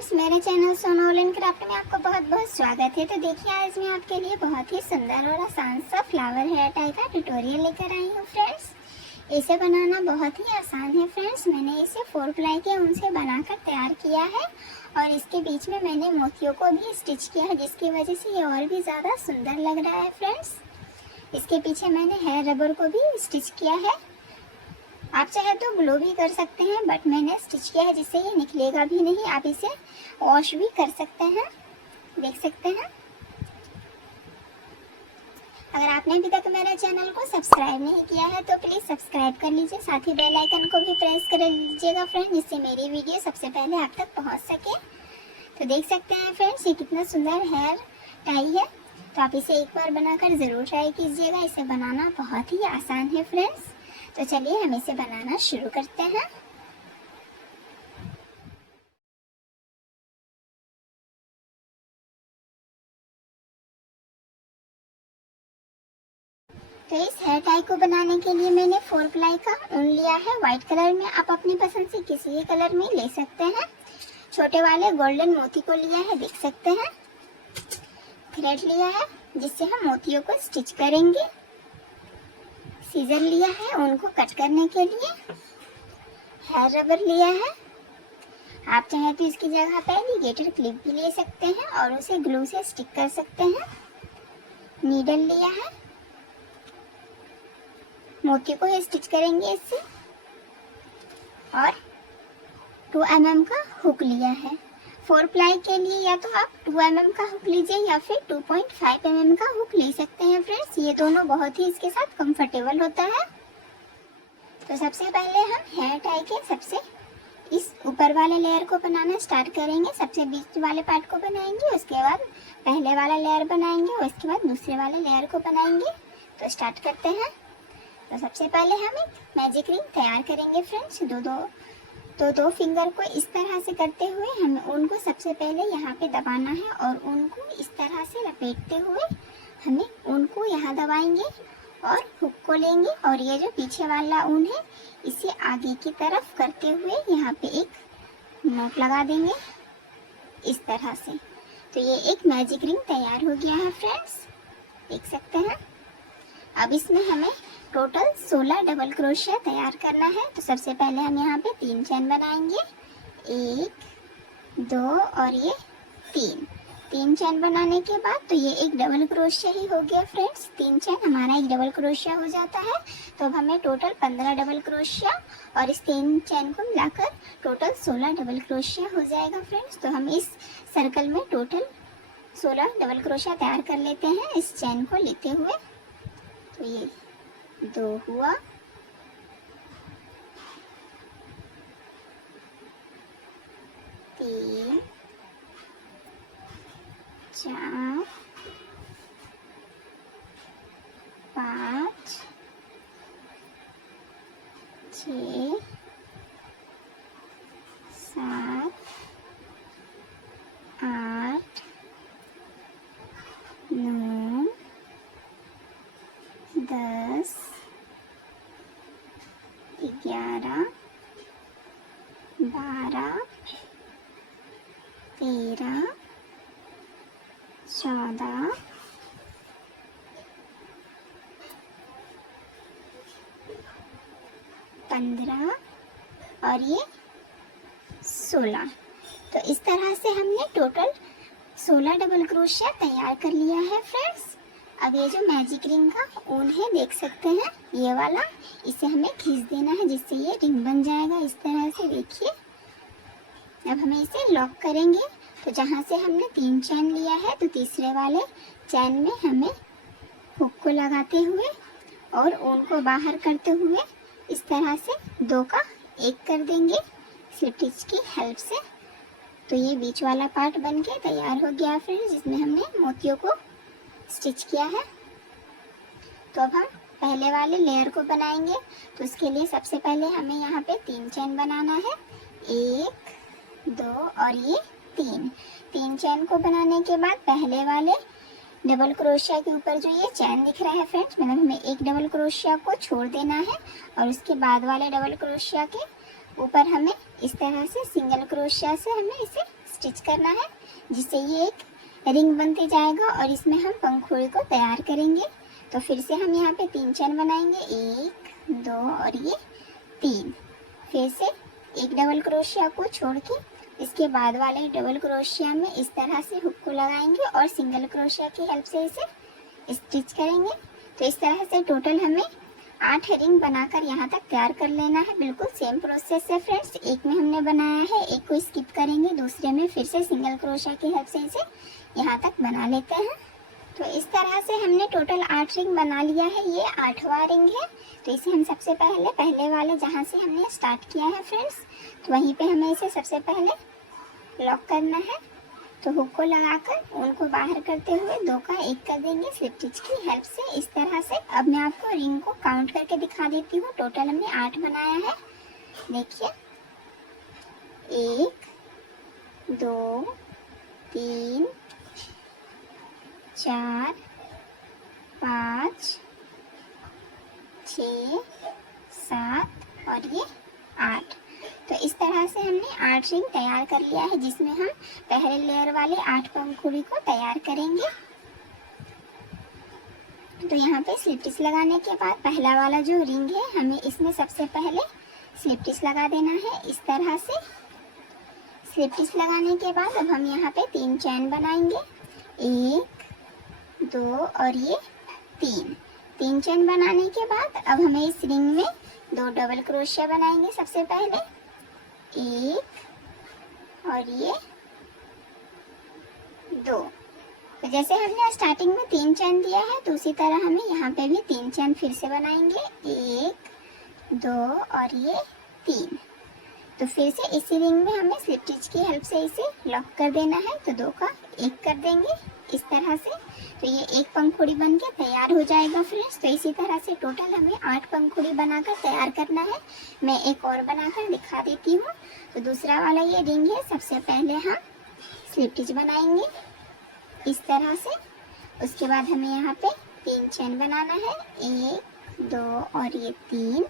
Friends, मेरे channel Sonu woollen and craft में आपका बहुत बहुत स्वागत है। तो देखिए, आज मैं आपके लिए बहुत ही सुंदर और आसान सा फ्लावर हेयर टाई का ट्यूटोरियल लेकर आई हूँ। फ्रेंड्स, इसे बनाना बहुत ही आसान है। फ्रेंड्स, मैंने इसे 4 प्लाई के ऊन से बनाकर तैयार किया है और इसके बीच में मैंने मोतियों को भी स्टिच किया है, जिसकी वजह से ये और भी ज़्यादा सुंदर लग रहा है। फ्रेंड्स, इसके पीछे मैंने हेयर रबर को भी स्टिच किया है। आप चाहे तो ग्लू भी कर सकते हैं, बट मैंने स्टिच किया है जिससे ये निकलेगा भी नहीं। आप इसे वॉश भी कर सकते हैं, देख सकते हैं। अगर आपने अभी तक मेरे चैनल को सब्सक्राइब नहीं किया है तो प्लीज़ सब्सक्राइब कर लीजिए, साथ ही बेल आइकन को भी प्रेस कर लीजिएगा फ्रेंड, जिससे मेरी वीडियो सबसे पहले आप तक पहुंच सके। तो देख सकते हैं फ्रेंड्स, ये कितना सुंदर हेयर टाई है। तो आप इसे एक बार बनाकर ज़रूर ट्राई कीजिएगा। इसे बनाना बहुत ही आसान है फ्रेंड्स। तो चलिए हम इसे बनाना शुरू करते हैं। तो इस हेयर टाई को बनाने के लिए मैंने 4 प्लाई का ऊन लिया है, व्हाइट कलर में। आप अपनी पसंद से किसी भी कलर में ले सकते हैं। छोटे वाले गोल्डन मोती को लिया है, देख सकते हैं। थ्रेड लिया है जिससे हम मोतियों को स्टिच करेंगे। सीजर लिया है ऊन को कट करने के लिए। हेयर रबर लिया है। आप चाहें तो इसकी जगह पे एलिगेटर क्लिप भी ले सकते हैं और उसे ग्लू से स्टिक कर सकते हैं। नीडल लिया है, मोती को स्टिच करेंगे इससे। और 2 mm का हुक लिया है। 4 प्लाई के लिए या तो आप 2 mm का हुक लीजिए या फिर 2.5 mm का हुक ले सकते हैं। फ्रेंड्स, ये दोनों बहुत ही इसके साथ कंफर्टेबल होता है। तो सबसे पहले हम हेयर टाई के सबसे इस ऊपर वाले लेयर को बनाना स्टार्ट करेंगे। सबसे बीच वाले पार्ट को बनाएंगे, उसके बाद पहले वाला लेयर बनाएंगे और उसके बाद दूसरे वाले लेयर को बनाएंगे। तो स्टार्ट करते हैं। तो सबसे पहले हम एक मैजिक रिंग तैयार करेंगे फ्रेंड्स। दो फिंगर को इस तरह से करते हुए हमें ऊन को सबसे पहले यहाँ पे दबाना है और ऊन को इस तरह से लपेटते हुए हमें ऊन को यहाँ दबाएंगे और हुक को लेंगे और ये जो पीछे वाला ऊन है इसे आगे की तरफ करते हुए यहाँ पे एक नोट लगा देंगे इस तरह से। तो ये एक मैजिक रिंग तैयार हो गया है फ्रेंड्स, देख सकते हैं। अब इसमें हमें टोटल 16 डबल क्रोशिया तैयार करना है। तो सबसे पहले हम यहाँ पे 3 चैन बनाएंगे, 1 2 और ये 3 चैन बनाने के बाद तो ये एक डबल क्रोशिया ही हो गया फ्रेंड्स। 3 चैन हमारा एक डबल क्रोशिया हो जाता है। तो अब हमें टोटल 15 डबल क्रोशिया और इस 3 चैन को मिलाकर टोटल 16 डबल क्रोशिया हो जाएगा फ्रेंड्स। तो हम इस सर्कल में टोटल 16 डबल क्रोशिया तैयार कर लेते हैं इस चैन को लेते हुए। तो ये 2 हुआ, 3 4 5 6 7 8 9 10 11 12 13 14 15 और ये 16। तो इस तरह से हमने टोटल 16 डबल क्रोशिया तैयार कर लिया है फ्रेंड्स। अब ये जो मैजिक रिंग का ऊन है, देख सकते हैं ये वाला, इसे हमें खींच देना है जिससे ये रिंग बन जाएगा इस तरह से। देखिए, अब हमें इसे लॉक करेंगे। तो जहाँ से हमने 3 चैन लिया है तो तीसरे वाले चैन में हमें हुक को लगाते हुए और ऊन को बाहर करते हुए इस तरह से 2 का 1 कर देंगे स्लिप स्टिच की हेल्प से। तो ये बीच वाला पार्ट बन के तैयार हो गया फ्रेंड्स, जिसमें हमने मोतियों को स्टिच किया है। तो अब हम पहले वाले लेयर को बनाएंगे। तो उसके लिए सबसे पहले हमें यहाँ पे 3 चैन बनाना है, 1 2 और ये 3 चैन को बनाने के बाद पहले वाले डबल क्रोशिया के ऊपर जो ये चैन दिख रहा है फ्रेंड्स, मतलब हमें एक डबल क्रोशिया को छोड़ देना है और उसके बाद वाले डबल क्रोशिया के ऊपर हमें इस तरह से सिंगल क्रोशिया से हमें इसे स्टिच करना है, जिससे ये एक रिंग बनते जाएगा और इसमें हम पंखुड़ी को तैयार करेंगे। तो फिर से हम यहाँ पे 3 चैन बनाएंगे, 1 2 और ये 3। फिर से एक डबल क्रोशिया को छोड़ के इसके बाद वाले डबल क्रोशिया में इस तरह से हुक को लगाएंगे और सिंगल क्रोशिया की हेल्प से इसे स्टिच करेंगे। तो इस तरह से टोटल हमें 8 रिंग बनाकर यहाँ तक तैयार कर लेना है। बिल्कुल सेम प्रोसेस है फ्रेंड्स। एक में हमने बनाया है, एक को स्किप करेंगे, दूसरे में फिर से सिंगल क्रोशिया की हेल्प से इसे यहाँ तक बना लेते हैं। तो इस तरह से हमने टोटल 8 रिंग बना लिया है। ये 8वां रिंग है। तो इसे हम सबसे पहले वाले जहाँ से हमने स्टार्ट किया है फ्रेंड्स, तो वहीं पे हमें इसे सबसे पहले लॉक करना है। तो हुक को लगाकर उनको बाहर करते हुए 2 का 1 कर देंगे स्लिप स्टिच की हेल्प से, इस तरह से। अब मैं आपको रिंग को काउंट करके दिखा देती हूँ। टोटल हमने 8 बनाया है। देखिए 1 2 3 4 5 6 7 और ये 8। तो इस तरह से हमने 8 रिंग तैयार कर लिया है, जिसमें हम पहले लेयर वाले 8 पंखुड़ी को तैयार करेंगे। तो यहाँ पे स्लिप स्टिच लगाने के बाद पहला वाला जो रिंग है, हमें इसमें सबसे पहले स्लिप स्टिच लगा देना है इस तरह से। स्लिप स्टिच लगाने के बाद अब हम यहाँ पे 3 चैन बनाएंगे, 1 2 और ये 3 चैन बनाने के बाद अब हमें इस रिंग में 2 डबल क्रोशिया बनाएंगे। सबसे पहले 1 और ये 2। तो जैसे हमने स्टार्टिंग में 3 चैन दिया है, तो उसी तरह हमें यहाँ पे भी 3 चैन फिर से बनाएंगे, 1 2 और ये 3। तो फिर से इसी रिंग में हमें स्लिप स्टिच की हेल्प से इसे लॉक कर देना है। तो 2 का 1 कर देंगे इस तरह से। तो ये एक पंखुड़ी बन के तैयार हो जाएगा फ्रेंड्स। तो इसी तरह से टोटल हमें 8 पंखुड़ी बनाकर तैयार करना है। मैं एक और बनाकर दिखा देती हूँ। तो दूसरा वाला ये रिंग है, सबसे पहले हम स्लिप स्टिच बनाएंगे इस तरह से। उसके बाद हमें यहाँ पे 3 चैन बनाना है, 1 2 और ये 3।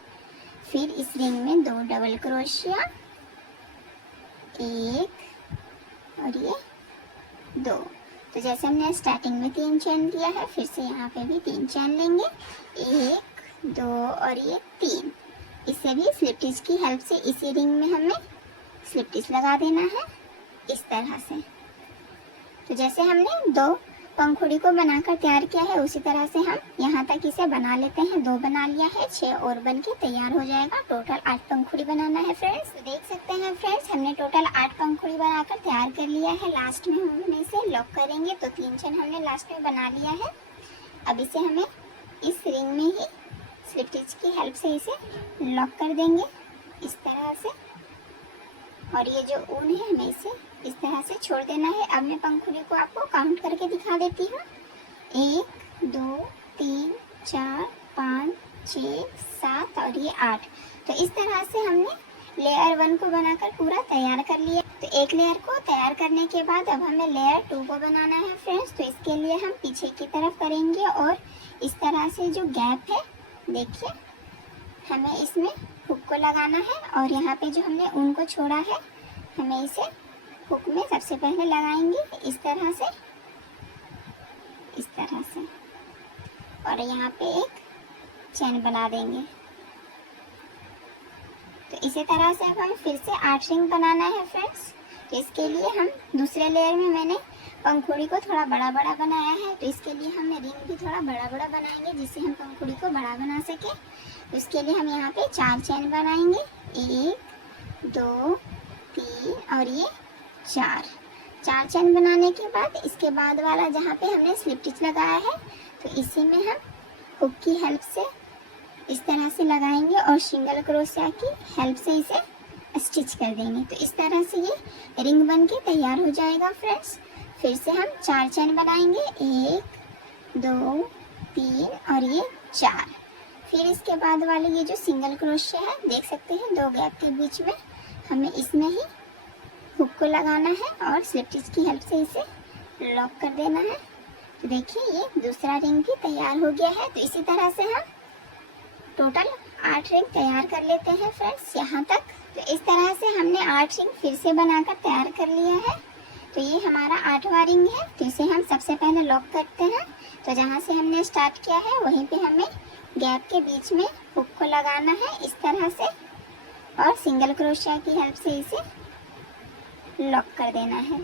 फिर इस रिंग में 2 डबल क्रोशिया, 1 और ये 2। तो जैसे हमने स्टार्टिंग में 3 चैन दिया है, फिर से यहाँ पे भी 3 चैन लेंगे, 1 2 और ये 3। इससे भी स्लिप स्टिच की हेल्प से इसी रिंग में हमें स्लिप स्टिच लगा देना है इस तरह से। तो जैसे हमने 2 पंखुड़ी को बनाकर तैयार किया है, उसी तरह से हम यहाँ तक इसे बना लेते हैं। 2 बना लिया है, 6 और बन के तैयार हो जाएगा। टोटल 8 पंखुड़ी बनाना है फ्रेंड्स। तो देख सकते हैं फ्रेंड्स, हमने टोटल 8 पंखुड़ी बनाकर तैयार कर लिया है। लास्ट में हम इसे लॉक करेंगे। तो 3 चैन हमने लास्ट में बना लिया है। अब इसे हमें इस रिंग में ही स्लिप स्टिच की हेल्प से इसे लॉक कर देंगे इस तरह से। और ये जो ऊन है, हमें इसे इस तरह से छोड़ देना है। अब मैं पंखुड़ी को आपको काउंट करके दिखा देती हूँ, 1 2 3 4 5 6 7 और ये 8। तो इस तरह से हमने लेयर 1 को बनाकर पूरा तैयार कर लिया। तो एक लेयर को तैयार करने के बाद अब हमें लेयर 2 को बनाना है फ्रेंड्स। तो इसके लिए हम पीछे की तरफ करेंगे और इस तरह से जो गैप है, देखिए, हमें इसमें हुक को लगाना है। और यहाँ पे जो हमने ऊन को छोड़ा है, हमें इसे हुक में सबसे पहले लगाएंगे इस तरह से, इस तरह से। और यहाँ पे एक चैन बना देंगे। तो इसी तरह से अब हमें फिर से 8 रिंग बनाना है फ्रेंड्स। तो इसके लिए हम दूसरे लेयर में मैंने पंखुड़ी को थोड़ा बड़ा बड़ा बनाया है। तो इसके लिए हम रिंग भी थोड़ा बड़ा बड़ा बनाएंगे, जिससे हम पंखुड़ी को बड़ा बना सके। उसके लिए हम यहाँ पे 4 चैन बनाएंगे, 1 2 3 और ये 4 चैन बनाने के बाद इसके बाद वाला जहाँ पे हमने स्लिप स्टिच लगाया है, तो इसी में हम हुक की हेल्प से इस तरह से लगाएंगे और सिंगल क्रोशिया की हेल्प से इसे स्टिच कर देंगे। तो इस तरह से ये रिंग बन के तैयार हो जाएगा फ्रेंड्स। फिर से हम 4 चैन बनाएंगे, 1 2 3 और ये 4। फिर इसके बाद वाले ये जो सिंगल क्रोशिया है, देख सकते हैं 2 गैप के बीच में, हमें इसमें ही हुक को लगाना है और स्लिप स्टिच की हेल्प से इसे लॉक कर देना है। तो देखिए ये दूसरा रिंग भी तैयार हो गया है। तो इसी तरह से हम टोटल 8 रिंग तैयार कर लेते हैं फ्रेंड्स यहाँ तक। तो इस तरह से हमने 8 रिंग फिर से बनाकर तैयार कर लिया है। तो ये हमारा 8वां रिंग है, तो इसे हम सबसे पहले लॉक करते हैं। तो जहाँ से हमने स्टार्ट किया है वहीं पे हमें गैप के बीच में हुक को लगाना है इस तरह से, और सिंगल क्रोशिया की हेल्प से इसे लॉक कर देना है।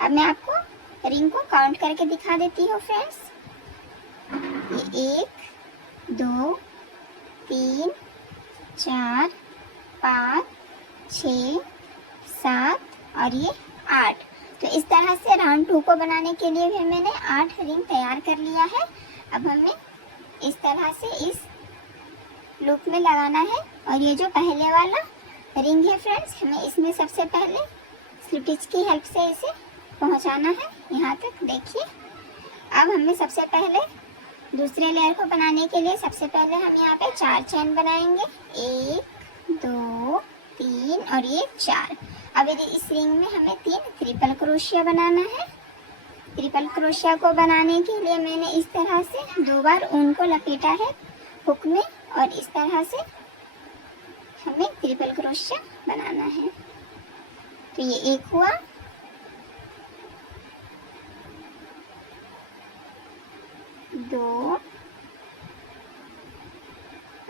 अब मैं आपको रिंग को काउंट करके दिखा देती हूँ फ्रेंड्स। ये 1 2 3 4 5 6 7 और ये 8। तो इस तरह से राउंड 2 को बनाने के लिए भी मैंने 8 रिंग तैयार कर लिया है। अब हमें इस तरह से इस लूप में लगाना है, और ये जो पहले वाला रिंग है फ्रेंड्स, हमें इसमें सबसे पहले स्लिप स्टिच की हेल्प से इसे पहुंचाना है यहाँ तक। देखिए, अब हमें सबसे पहले दूसरे लेयर को बनाने के लिए सबसे पहले हम यहाँ पे 4 चेन बनाएंगे, 1 2 3 और ये 4। अब इस रिंग में हमें 3 ट्रिपल क्रोशिया बनाना है। ट्रिपल क्रोशिया को बनाने के लिए मैंने इस तरह से 2 बार ऊन को लपेटा है हुक में, और इस तरह से हमें ट्रिपल क्रोशिया बनाना है। तो ये 1 हुआ, 2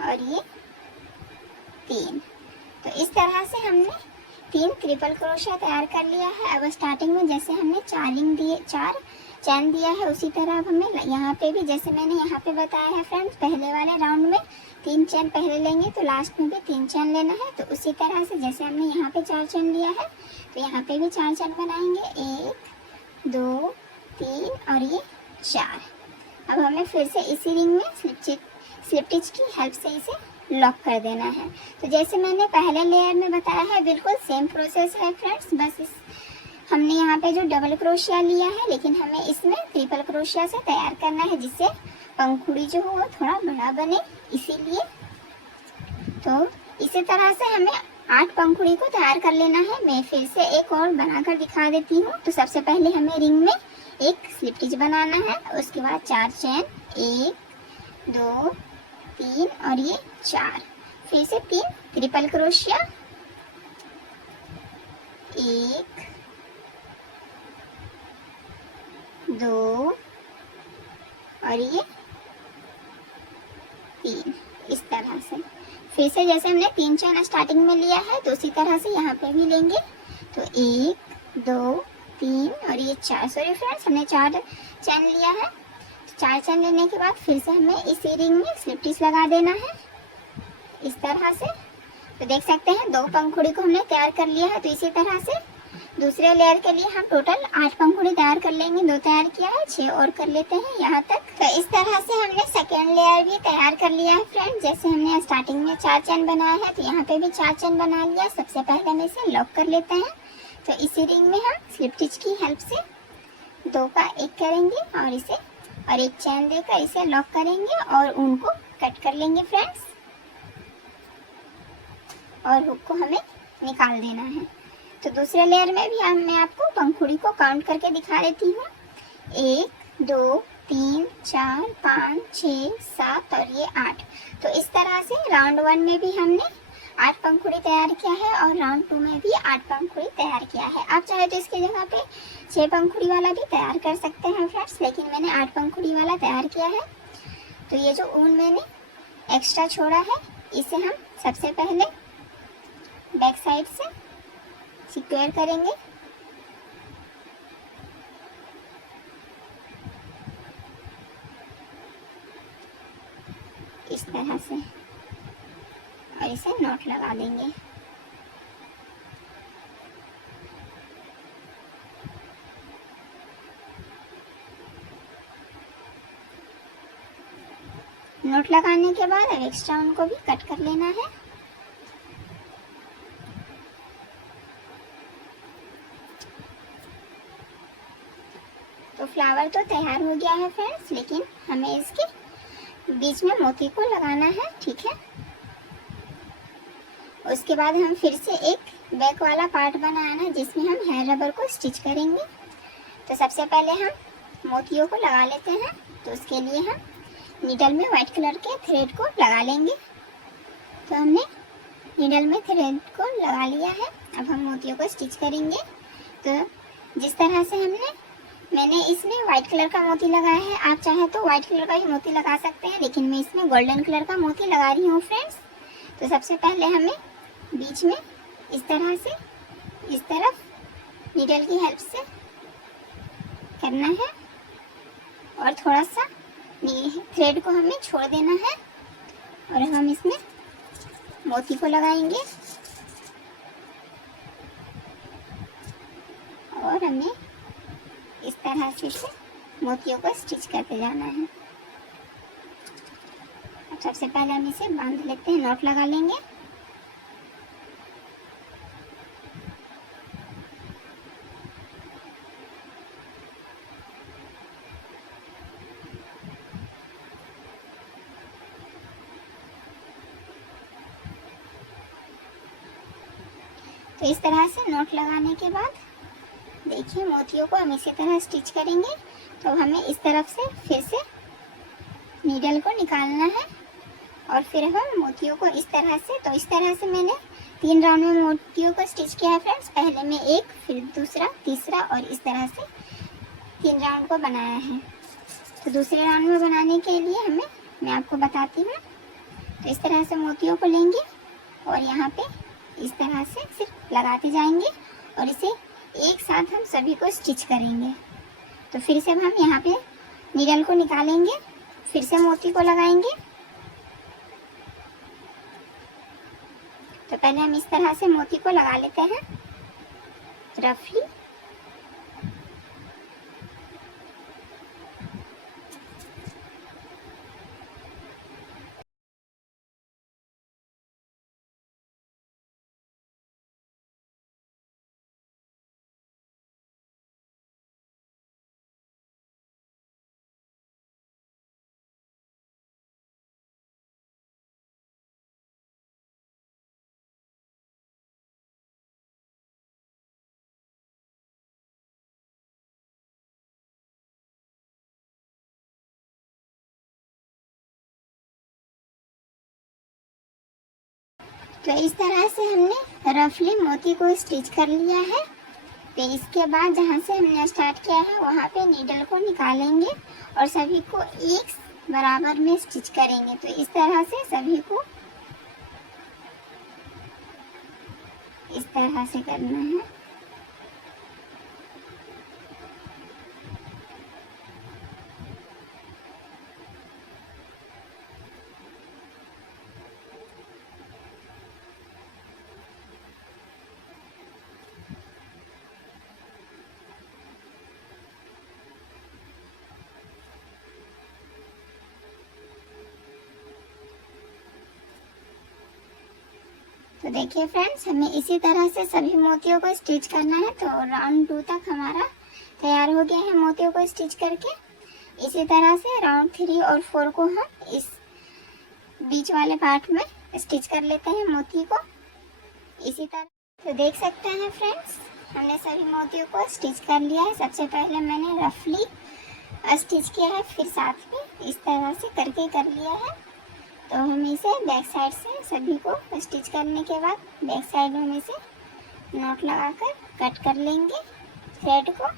और ये 3। तो इस तरह से हमने 3 ट्रिपल क्रोशिया तैयार कर लिया है। अब स्टार्टिंग में जैसे हमने 4 चैन दिया है, उसी तरह अब हमें यहाँ पे भी, जैसे मैंने यहाँ पे बताया है फ्रेंड्स, पहले वाले राउंड में 3 चैन पहले लेंगे तो लास्ट में भी 3 चैन लेना है। तो उसी तरह से जैसे हमने यहाँ पे 4 चैन लिया है तो यहाँ पे भी 4 चैन बनाएंगे, 1 2 3 और ये 4। अब हमें फिर से इसी रिंग में स्लिप स्टिच की हेल्प से इसे लॉक कर देना है। तो जैसे मैंने पहले लेयर में बताया है, बिल्कुल सेम प्रोसेस है फ्रेंड्स, बस हमने यहाँ पे जो डबल क्रोशिया लिया है, लेकिन हमें इसमें ट्रिपल क्रोशिया से तैयार करना है, जिससे पंखुड़ी जो हो वो थोड़ा बड़ा बने, इसीलिए। तो इसी तरह से हमें 8 पंखुड़ी को तैयार कर लेना है। मैं फिर से एक और बनाकर दिखा देती हूँ। तो सबसे पहले हमें रिंग में एक स्लिप स्टिच बनाना है, उसके बाद 4 चैन, 1 2 3 और ये 4। फिर से 3 ट्रिपल क्रोशिया, 1 2 और ये 3, इस तरह से। फिर से जैसे हमने 3 चैन स्टार्टिंग में लिया है, तो उसी तरह से यहाँ पे भी लेंगे। तो 1 2 3 और ये 4, सॉरी फ्रेंड्स, हमने 4 चैन लिया है। 4 चैन लेने के बाद फिर से हमें इसी रिंग में स्लिप स्टिच लगा देना है इस तरह से। तो देख सकते हैं 2 पंखुड़ी को हमने तैयार कर लिया है। तो इसी तरह से दूसरे लेयर के लिए हम टोटल 8 पंखुड़ी तैयार कर लेंगे। 2 तैयार किया है, 6 और कर लेते हैं यहाँ तक। तो इस तरह से हमने सेकेंड लेयर भी तैयार कर लिया है फ्रेंड। जैसे हमने स्टार्टिंग में 4 चैन बनाया है, तो यहाँ पे भी 4 चैन बना लिया। सबसे पहले हम इसे लॉक कर लेते हैं। तो इसी रिंग में हम स्लिप स्टिच की हेल्प से 2 का 1 करेंगे और इसे और एक चैन देकर इसे लॉक करेंगे और ऊन को कट कर लेंगे फ्रेंड्स, और हुक को हमें निकाल देना है। तो दूसरे लेयर में भी मैं आपको पंखुड़ी को काउंट करके दिखा देती हूँ, 1 2 3 4 5 6 7 और ये 8। तो इस तरह से राउंड 1 में भी हमने 8 पंखुड़ी तैयार किया है और राउंड 2 में भी 8 पंखुड़ी तैयार किया है। आप चाहे तो इसकी जगह पे 6 पंखुड़ी वाला भी तैयार कर सकते हैं फ्रेंड्स, लेकिन मैंने 8 पंखुड़ी वाला तैयार किया है। तो ये जो ऊन मैंने एक्स्ट्रा छोड़ा है, इसे हम सबसे पहले बैक साइड से सिक्योर करेंगे। इस तरह से, और इसे नॉट लगा देंगे। नोट लगाने के बाद अब एक्स्ट्रा ऊन को भी कट कर लेना है। तो फ्लावर तो तैयार हो गया है फ्रेंड्स, लेकिन हमें इसके बीच में मोती को लगाना है, ठीक है। उसके बाद हम फिर से एक बैक वाला पार्ट बनाना, जिसमें हम हेयर रबर को स्टिच करेंगे। तो सबसे पहले हम मोतियों को लगा लेते हैं। तो उसके लिए हम नीडल में वाइट कलर के थ्रेड को लगा लेंगे। तो हमने नीडल में थ्रेड को लगा लिया है। अब हम मोतियों को स्टिच करेंगे। तो जिस तरह से मैंने इसमें व्हाइट कलर का मोती लगाया है, आप चाहे तो व्हाइट कलर का ही मोती लगा सकते हैं, लेकिन मैं इसमें गोल्डन कलर का मोती लगा रही हूँ फ्रेंड्स। तो सबसे पहले हमें बीच में इस तरह से इस तरफ नीडल की हेल्प से करना है और थोड़ा सा थ्रेड को हमें छोड़ देना है और हम इसमें मोती को लगाएंगे और हमें इस तरह से मोतियों को स्टिच करते जाना है। अब सबसे पहले हम इसे बांध लेते हैं, नॉट लगा लेंगे। तो इस तरह से नॉट लगाने के बाद देखिए मोतियों को हम इसी तरह स्टिच करेंगे। तो हमें इस तरफ से फिर से नीडल को निकालना है और फिर हम मोतियों को इस तरह से मैंने 3 राउंड में मोतियों को स्टिच किया है फ्रेंड्स। पहले में एक, फिर दूसरा, तीसरा और इस तरह से 3 राउंड को बनाया है। तो दूसरे राउंड में बनाने के लिए मैं आपको बताती हूँ। तो इस तरह से मोतियों को लेंगे और यहाँ पे इस तरह से सिर्फ लगाते जाएंगे और इसे एक साथ हम सभी को स्टिच करेंगे। तो फिर से हम यहाँ पे नीडल को निकालेंगे, फिर से मोती को लगाएंगे। तो पहले हम इस तरह से मोती को लगा लेते हैं रफली। तो इस तरह से हमने रफली मोती को स्टिच कर लिया है। फिर इसके बाद जहाँ से हमने स्टार्ट किया है वहाँ पे नीडल को निकालेंगे और सभी को एक बराबर में स्टिच करेंगे। तो इस तरह से सभी को इस तरह से करना है। तो देखिए फ्रेंड्स, हमें इसी तरह से सभी मोतियों को स्टिच करना है। तो राउंड 2 तक हमारा तैयार हो गया है मोतियों को स्टिच करके। इसी तरह से राउंड 3 और 4 को हम इस बीच वाले पार्ट में स्टिच कर लेते हैं मोती को इसी तरह। तो देख सकते हैं फ्रेंड्स, हमने सभी मोतियों को स्टिच कर लिया है। सबसे पहले मैंने रफली स्टिच किया है, फिर साथ में इस तरह से करके कर लिया है। तो हम इसे बैक साइड से सभी को स्टिच करने के बाद बैक साइड में हम इसे नॉट लगाकर कट कर लेंगे थ्रेड को।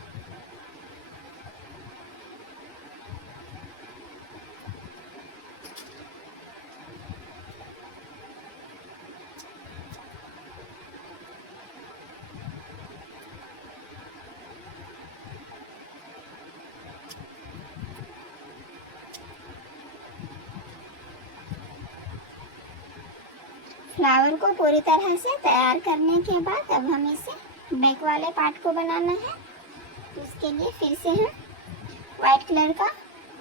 फ्लावर को पूरी तरह से तैयार करने के बाद अब हम इसे बैक वाले पार्ट को बनाना है। तो उसके लिए फिर से हम व्हाइट कलर का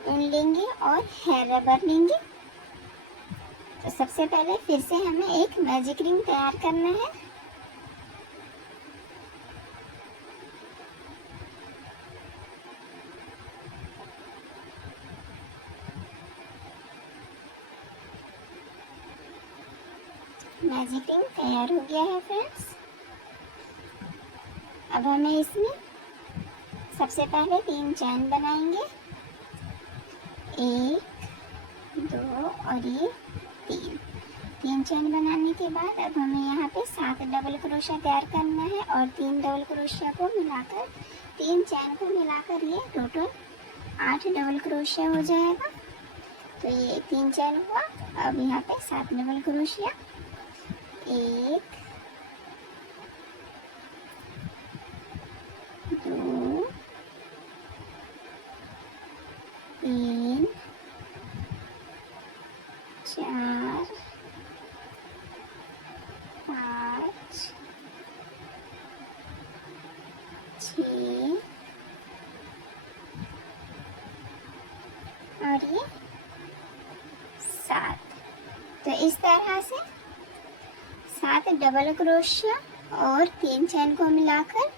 ऊन लेंगे और हेयर रबर लेंगे। तो सबसे पहले फिर से हमें एक मैजिक रिंग तैयार करना है। मैजिक रिंग तैयार हो गया है फ्रेंड्स। अब हमें इसमें सबसे पहले 3 चैन बनाएंगे, 1, 2 और ये 3। 3 चेन बनाने के बाद अब हमें यहाँ पे 7 डबल क्रोशिया तैयार करना है और 3 डबल क्रोशिया को मिलाकर 3 चेन को मिलाकर ये टोटल 8 डबल क्रोशिया हो जाएगा। तो ये 3 चेन हुआ। अब यहाँ पे 7 डबल क्रोशिया, 1 2 3 4 5 6 और ये 7। तो इस तरह से 7 डबल क्रोशिया और 3 चेन को मिलाकर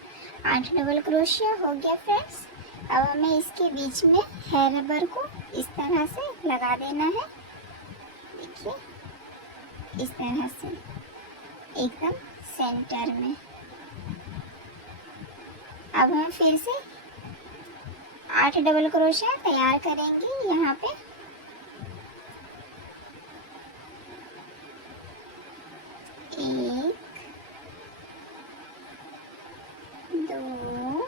8 डबल क्रोशिया हो गया फ्रेंड्स। अब हमें इसके बीच में हेयर रबर को इस तरह से लगा देना है। देखिए इस तरह से एकदम सेंटर में। अब हम फिर से 8 डबल क्रोशिया तैयार करेंगे यहाँ पे। एक, 2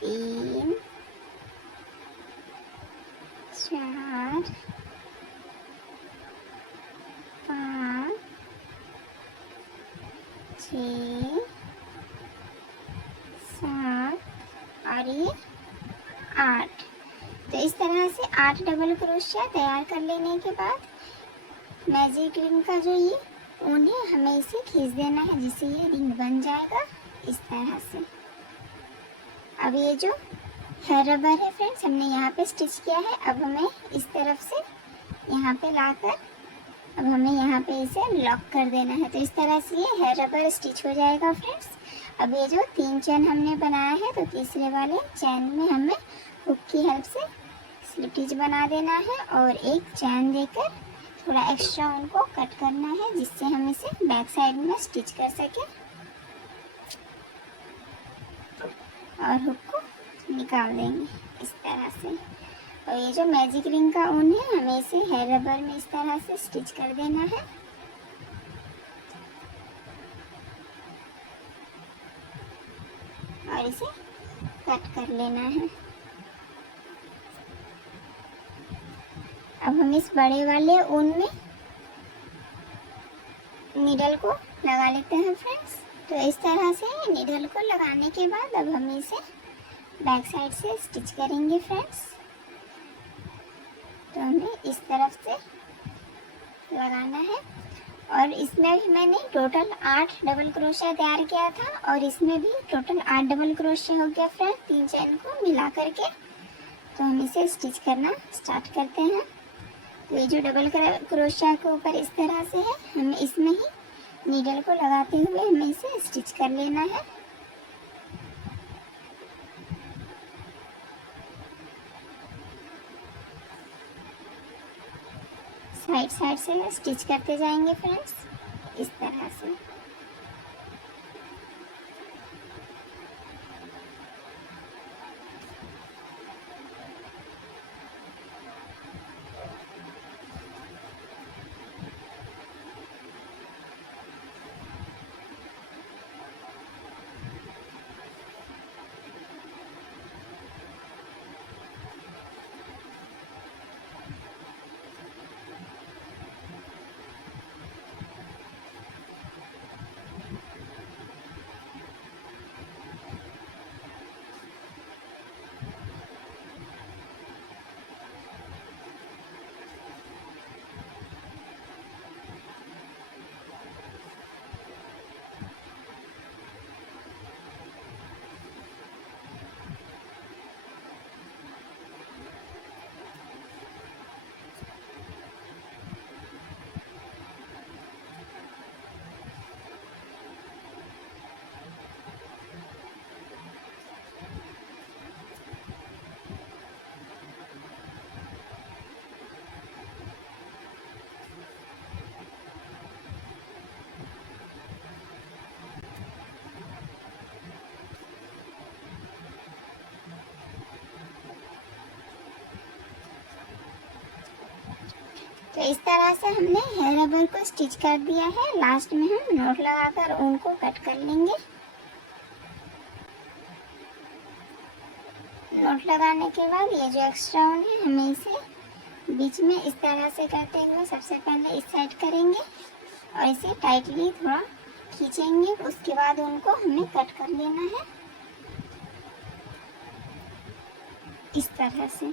3 4 5 6 7 और ये 8। तो इस तरह से 8 डबल क्रोशिया तैयार कर लेने के बाद मैजिक रिंग का जो ये ऊन है हमें इसे खींच देना है, जिससे ये रिंग बन जाएगा इस तरह से। अब ये जो हेयर रबर है फ्रेंड्स हमने यहाँ पे स्टिच किया है। अब हमें इस तरफ से यहाँ पे लाकर अब हमें यहाँ पे इसे लॉक कर देना है। तो इस तरह से ये हेयर रबर स्टिच हो जाएगा फ्रेंड्स। अब ये जो 3 चेन हमने बनाया है तो तीसरे वाले चेन में हमें हुक की हेल्प से स्लिप स्टिच बना देना है और एक चैन देकर थोड़ा एक्स्ट्रा उनको कट करना है, जिससे हम इसे बैक साइड में स्टिच कर सकें और हुक को निकाल देंगे इस तरह से। और ये जो मैजिक रिंग का ऊन है हमें इसे हेयर रबर में इस तरह से स्टिच कर देना है। और इसे कट कर लेना है। अब हम इस बड़े वाले ऊन में नीडल को लगा लेते हैं फ्रेंड्स। तो इस तरह से नीडल को लगाने के बाद अब हम इसे बैक साइड से स्टिच करेंगे फ्रेंड्स। तो हमें इस तरफ से लगाना है और इसमें भी मैंने टोटल 8 डबल क्रोशिया तैयार किया था और इसमें भी टोटल 8 डबल क्रोशिया हो गया फ्रेंड्स 3 चेन को मिला करके। तो हम इसे स्टिच करना स्टार्ट करते हैं। तो ये जो डबल क्रोशिया के ऊपर इस तरह से है, हमें इसमें ही नीडल को लगाते हुए हमें इसे स्टिच कर लेना है। साइड साइड से स्टिच करते जाएंगे फ्रेंड्स इस तरह से। तो इस तरह से हमने हेयर रबर को स्टिच कर दिया है। लास्ट में हम नॉट लगाकर ऊन को कट कर लेंगे। नॉट लगाने के बाद ये जो एक्स्ट्रा ऊन है हमें इसे बीच में इस तरह से करते हुए सबसे पहले इस साइड करेंगे और इसे टाइटली थोड़ा खींचेंगे। उसके बाद उनको हमें कट कर लेना है इस तरह से,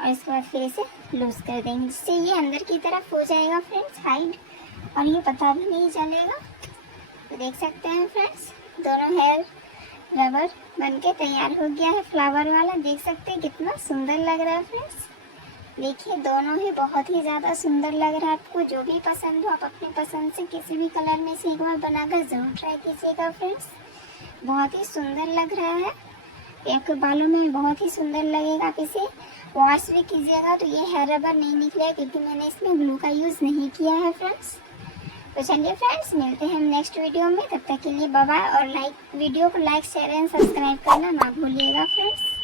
और इसके बाद फिर इसे लूज कर देंगे जिससे ये अंदर की तरफ हो जाएगा फ्रेंड्स हाइड, और ये पता भी नहीं चलेगा। तो देख सकते हैं फ्रेंड्स दोनों हेयर रबर बनके तैयार हो गया है फ्लावर वाला। देख सकते हैं कितना सुंदर लग रहा है फ्रेंड्स। देखिए दोनों ही बहुत ही ज़्यादा सुंदर लग रहा है। आपको जो भी पसंद हो आप अपनी पसंद से किसी भी कलर में से एक बार बनाकर ज़रूर ट्राई कीजिएगा फ्रेंड्स। बहुत ही सुंदर लग रहा है, आपके बालों में बहुत ही सुंदर लगेगा। आप इसे वॉश भी कीजिएगा तो ये हेयर रबर नहीं निकलेगा क्योंकि मैंने इसमें ग्लू का यूज़ नहीं किया है फ्रेंड्स। तो चलिए फ्रेंड्स मिलते हैं हम नेक्स्ट वीडियो में, तब तक के लिए बाय बाय। और वीडियो को लाइक शेयर एंड सब्सक्राइब करना ना भूलिएगा फ्रेंड्स।